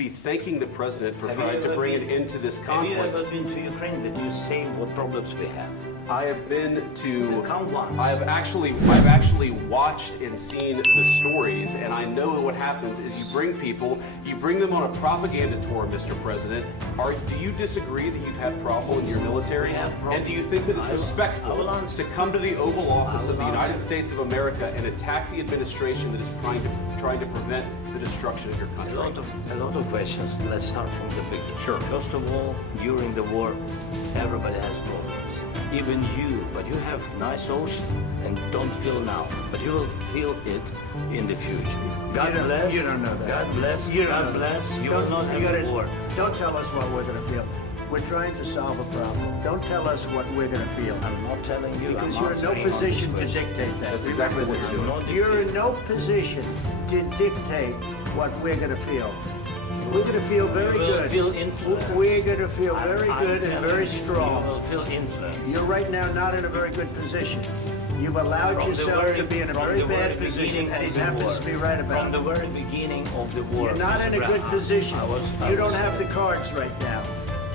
be thanking the president for trying to bring an end to this conflict. Have you ever been to Ukraine? Did you say what problems we have? I have been to. Count once. I've actually watched and seen the stories, and I know what happens is you bring people, you bring them on a propaganda tour, Mr. President. Do you disagree that you've had problems in your military? And do you think that it's respectful to come to the Oval Office of the United States of America and attack the administration that is trying to prevent the destruction of your country? A lot of questions. Let's start from the beginning. Sure. First of all, during the war, everybody has problems. Even you, but you have nice ocean and don't feel now, but you will feel it in the future. God bless. You don't know that. God bless. God bless. You will not have a war. Don't tell us what we're going to feel. We're trying to solve a problem. Don't tell us what we're going to feel. I'm not telling you. Because you're in no position to dictate that. That's exactly what you're doing. You're in no position to dictate what we're going to feel. We're going to feel very good. Feel influence. We're going to feel very good and very strong. You will feel influence. You're right now not in a very good position. You've allowed yourself to be in a very bad position, and he happens to be right about it. From the very beginning of the war. You're not in a good position. You don't have the cards right now.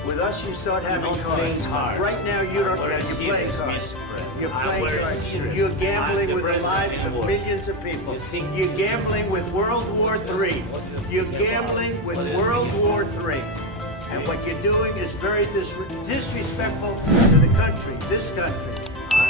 With us, you start having cards. Right now, you don't. You're playing cards. You're playing cards. You're gambling with the lives of millions of people. You're gambling with World War III. You're gambling with World War III. And what you're doing is very disrespectful to the country, this country.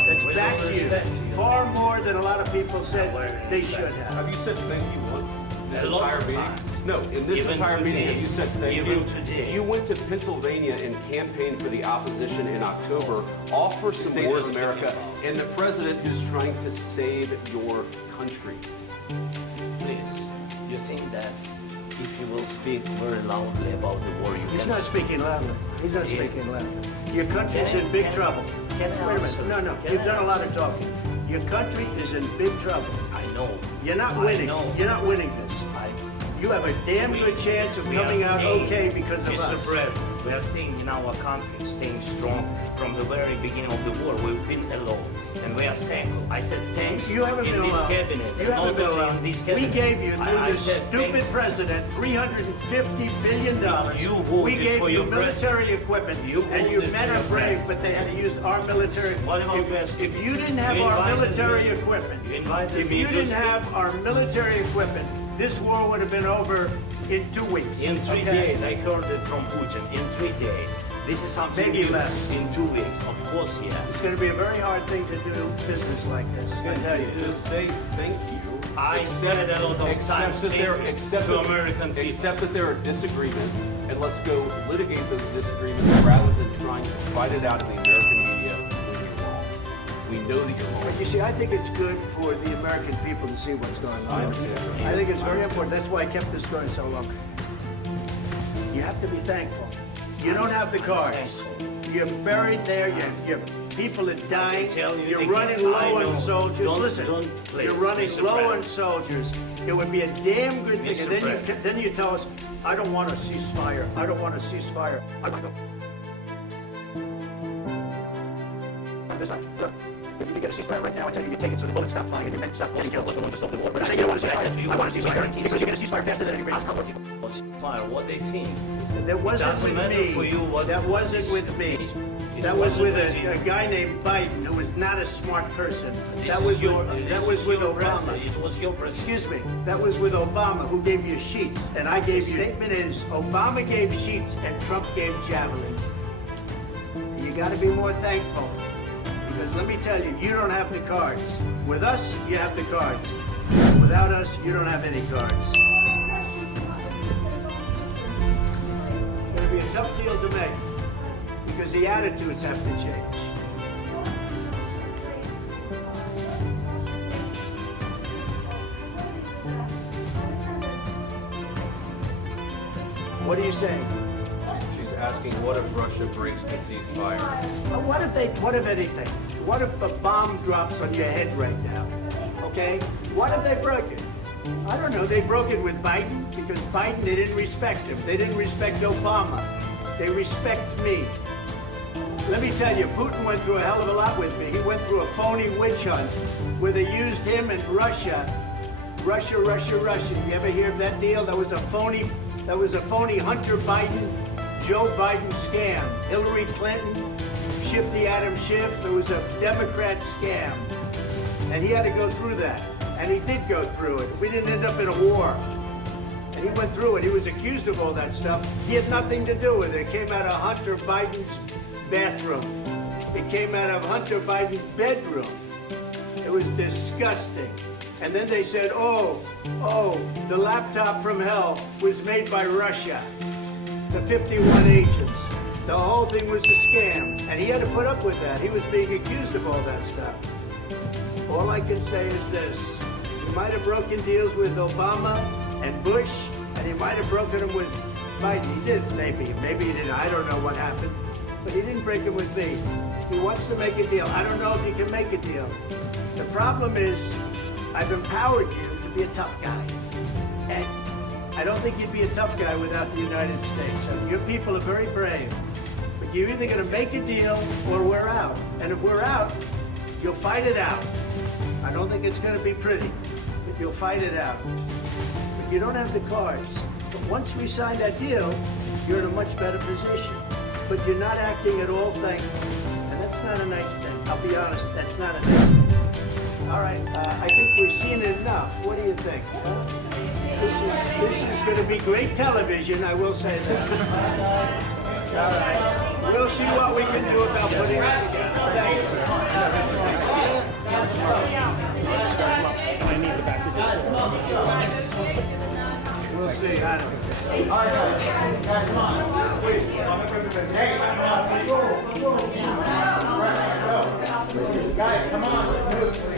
That's back to you. Far more than a lot of people said they should have. Have you said thank you once? This entire meeting? No, in this entire meeting, have you said thank you? You went to Pennsylvania and campaigned for the opposition in October, all for some more of America, and the president who's trying to save your country. Please, you think that if you will speak very loudly about the war, you He's not speaking loudly. He's not speaking loudly. Your country's in big trouble. Wait a minute. No. You've done a lot of talking. Your country is in big trouble. I know. You're not winning. You're not winning this. You have a damn good chance of coming out okay because of us. Mr. President, we are staying in our country, staying strong from the very beginning of the war. We've been alone, and we are thankful. I said thanks you haven't been in this alone. cabinet. You haven't been alone. We gave you, through this stupid president, $350 billion. We gave you military equipment, and your men are brave, but they had to use our military equipment. If you didn't have our military equipment, this war would have been over in 2 weeks. In 3 days, I heard it from Putin. In 3 days. This is something maybe less. In 2 weeks, of course, yes. It's going to be a very hard thing to do business like this. I tell you. Just say thank you. I said a lot of times to American people. Except that there are disagreements, and let's go litigate those disagreements rather than trying to fight it out in the American media when you're wrong. We know that you're wrong. But you see, I think it's good for the American people to see what's going on. I think it's very important. That's why I kept this going so long. You have to be thankful. You don't have the cards. You're buried there. Your people are dying. You're running low on soldiers. Listen, you're running low on soldiers. It would be a damn good thing. And then you tell us, I don't want a ceasefire. I don't want a ceasefire. Look, if you get a ceasefire right now, I tell you, you take it so the bullets stop flying and your men stop falling killed. Those are the ones to stop the war. But I say you don't want to ceasefire. I want a ceasefire because you get a ceasefire faster than anybody else. Fire, what they think. That wasn't with me. That wasn't with me. That was with a guy named Biden who was not a smart person. That was with Obama. It was your president. Excuse me. That was with Obama who gave you sheets, and I gave you. The statement is Obama gave sheets and Trump gave javelins. You got to be more thankful. Because let me tell you, you don't have the cards. With us, you have the cards. Without us, you don't have any cards. It's going to be a tough deal to make because the attitudes have to change. What are you saying? She's asking, what if Russia breaks the ceasefire? Well, what if anything? What if a bomb drops on your head right now? Okay? What if they broke it? I don't know. They broke it with Biden because Biden, they didn't respect him. They didn't respect Obama. They respect me. Let me tell you, Putin went through a hell of a lot with me. He went through a phony witch hunt where they used him and Russia. You ever hear of that deal? That was a phony That was a phony Hunter Biden, Joe Biden scam. Hillary Clinton, Shifty Adam Schiff, it was a Democrat scam. And he had to go through that. And he did go through it. We didn't end up in a war. And he went through it. He was accused of all that stuff. He had nothing to do with it. It came out of Hunter Biden's bathroom. It came out of Hunter Biden's bedroom. It was disgusting. And then they said, oh, the laptop from hell was made by Russia. The 51 agents. The whole thing was a scam. And he had to put up with that. He was being accused of all that stuff. All I can say is this. He might have broken deals with Obama and Bush, and he might have broken them with Biden. He did, maybe. Maybe he didn't. I don't know what happened. But he didn't break it with me. He wants to make a deal. I don't know if he can make a deal. The problem is, I've empowered you to be a tough guy. And I don't think you'd be a tough guy without the United States. I mean, your people are very brave. But you're either going to make a deal or we're out. And if we're out, you'll fight it out. I don't think it's going to be pretty, but you'll fight it out. But you don't have the cards. But once we sign that deal, you're in a much better position. But you're not acting at all thankful. And that's not a nice thing. I'll be honest, that's not a nice thing. All right, I think we've seen it enough. What do you think? This is going to be great television, I will say that. All right. We'll see what we can do about putting it together. Thanks. We'll see. All right, guys, come on. Wait. Hey, guys, come on. Let's move.